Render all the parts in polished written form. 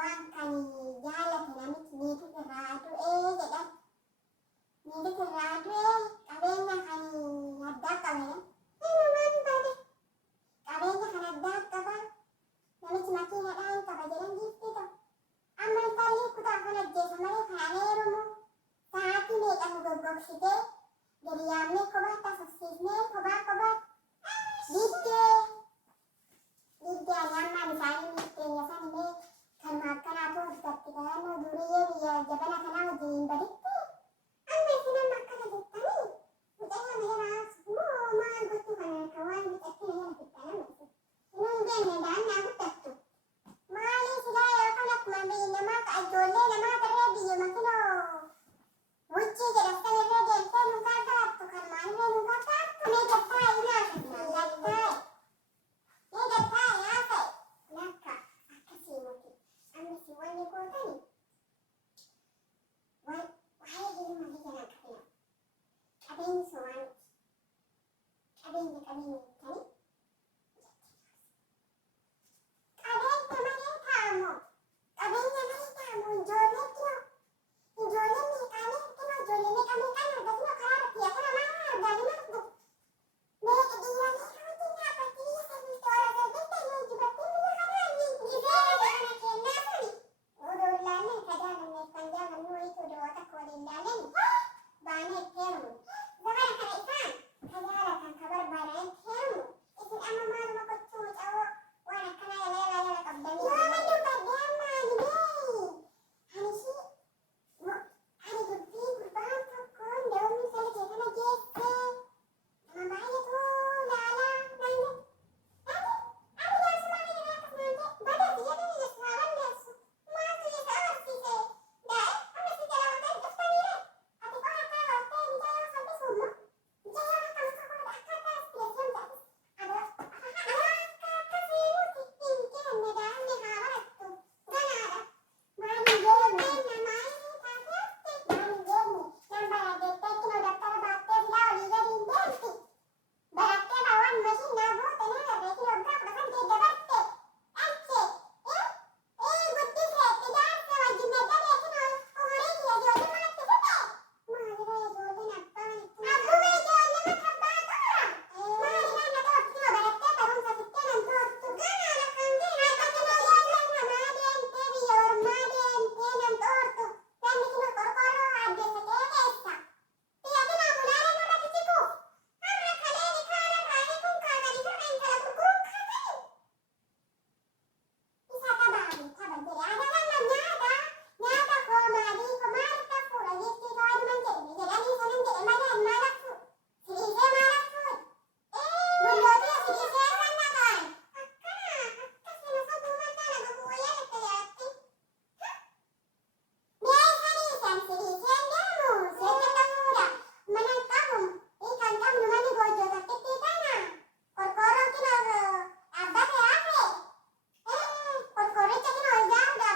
waan kan jaalate namichi niitu irraa du'ee jedhan. Niitu irraa du'ee qabeenya kan addaa qabee himumaan baate qabeenya kan addaa qaba namichi makiinadhaan qaba jedhan giiftii ta'u. Amma intalli kutaa kan ajjeesa malee kan heerumu sa'aatii meeqan goggogsitee gadi yaamnee kophaa taasifsiisnee kophaa diiddee ani ammaan isaanii miidheenya sanillee kanuma akkanaatu horsatti ta'annoo duriyyee biyya jabana kanaa wajjin baditti amma isin amma akkana jettanii mucayyoo naganaa moo maal gochuu kana kan waan biqattee nagana fixxanama isin hin deemne daannaa guddattu maalii silaa yookaan akkuma biyyi namaa ka ijoollee namaa tarree biyyuma kinoo wuccii jedhaftan irree deemtee nu gargaartu kanumaan irree nu gargaartu mee gattaa inaaf gattaa yaa ta'e lakka akkasii muti amma si wanni gootani waa'ee hirma biyya nan qabina qabeenyi somaa miti qabeenyi jettanii qabeenya malee taa'amoo qabeenya malee taa'amoo ijoolleetti hoo ijoolleen meeqaalee ittino ijoollee meeqaan argatino karaa irratti yakana maa argaani margu meeqa diyyaalee hawwatiin dhaabbatii sadii toora darbettee yoo jibattee biyya kanaa gizee kana kennaa suni odoo ilaalleen ka jaalanneef kan jaalannu wayitu odoo takka waliin ilaalleen baanee itti heerumu zakana kana isaan ka jaalatan ka barbaadan itti heerumu isin amma maaluma gochuu mucawoo waan akkanaa yala qabdanii yoo maddu baddee ammaani bee anishii ani dubbii gurbaan tokkoon da'umni sala kee kana geessee nama baay'eetu laalaa naan jedhe ani jaarsummaa keenya akkas naan jedhe badeeti jedhanii jechuun haa balleessu maaltu isa agarsiise daa'e amma si jala wantani dhuftaniire ati qofa akkaa bartee mijaayoo salphisuummo mijaayoo akka muka godha akka istireesiyoon ta'es akka akkasii nuti hin jenne daa'imni haa barattu ganaadha maaliin jeenne namaayii taatee maaliin jeenne nan baraddeettee kinoo daftara baattee silaa olii gadi hin deemti barattee baawwan mashiin naa goote naa garree kinoo waggaa 10 dabarte dhalche guddisee ijaarsa wajjin eeggalee kinoo umurii kiyya ijoollummaatti fixe maalirra ijoolleen abbaan abbuma ijoollumatti abbaa toora maalirra na toortu kinoo barattee barumsa fittee nan toortu ganaadha kan gee harka kinoo ijoolleen namaa deemtee biyya ormaa deemtee nan toortu namni kinoo qorqoorroo addeessa kee keessa biyya kinoo bulaalee nurratti jikuuf har'a kaleeni kaanarraa hiikuun kaatanii firra intala gurguruun kaatanii isa tabaani taba jedhe adagallam nyaata koo maalii koo maalitti hafuudha jettee too aduman jedhime jedhanii sanan jedhe malee maal hafu siriisee maal hafuudha bullootii siriisee irra naqaan akkana akkasina sabuuman nana gabu wayyaa jette jiraatti meeshanii isaan siriiseen deemu seejjata fuudha manan qabu kan qabnu manni goojjoo takkitti tana qorqoorroon kinoo dhaabbate hafe qorqoorricha kinoo ijaaruudha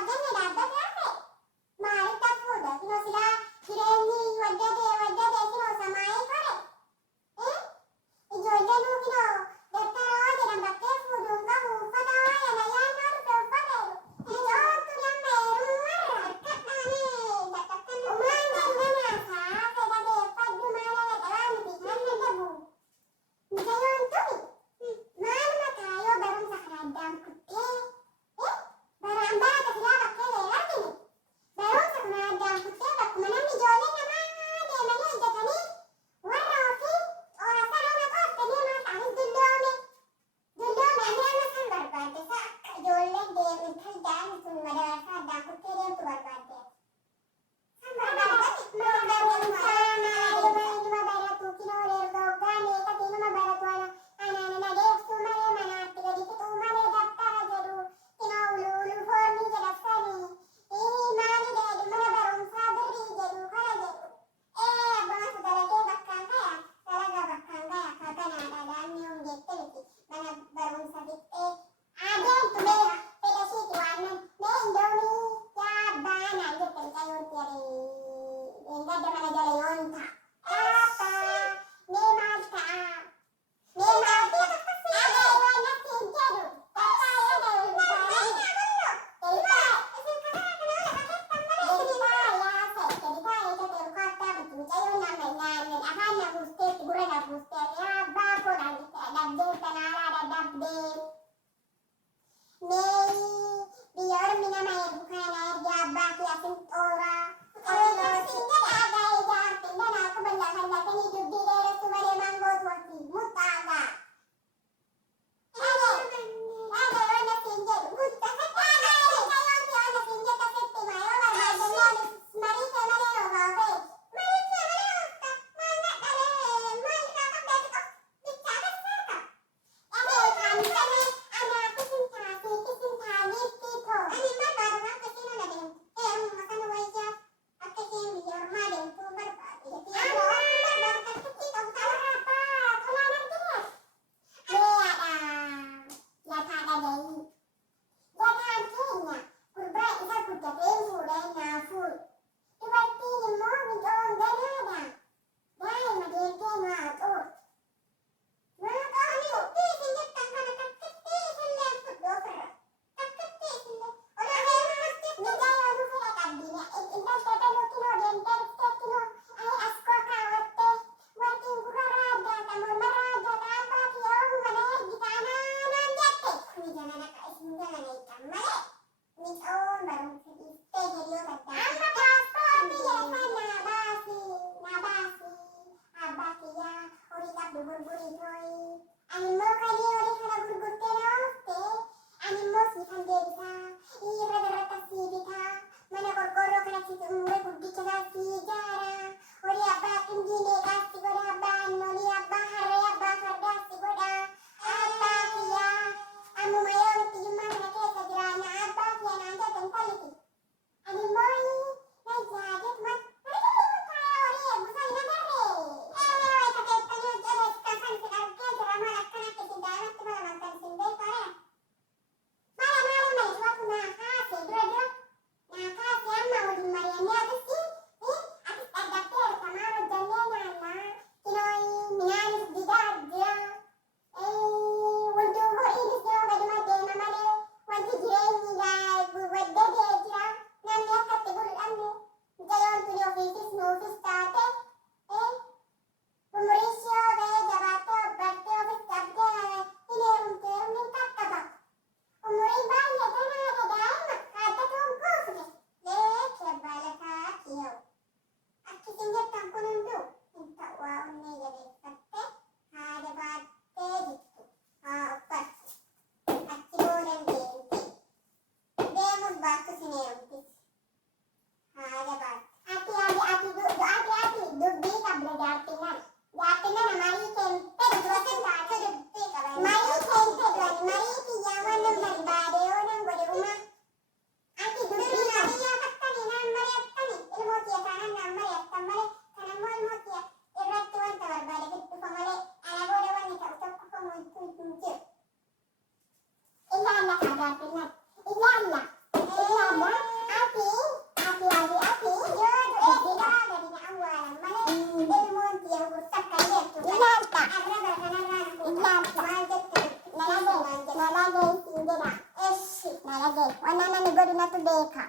wanana ni godu natu beka.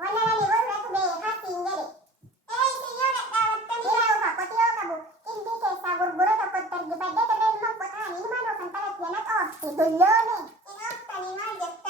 Wanana ni godu natu beka sinjari. Signore, taniyo ka, kotiyo ka bu. Hindi kesa gurguro tokko tergipadde terreen makkotani, ilmaan okan talat yanat oofti dulloomi. In ooftani maal jettu?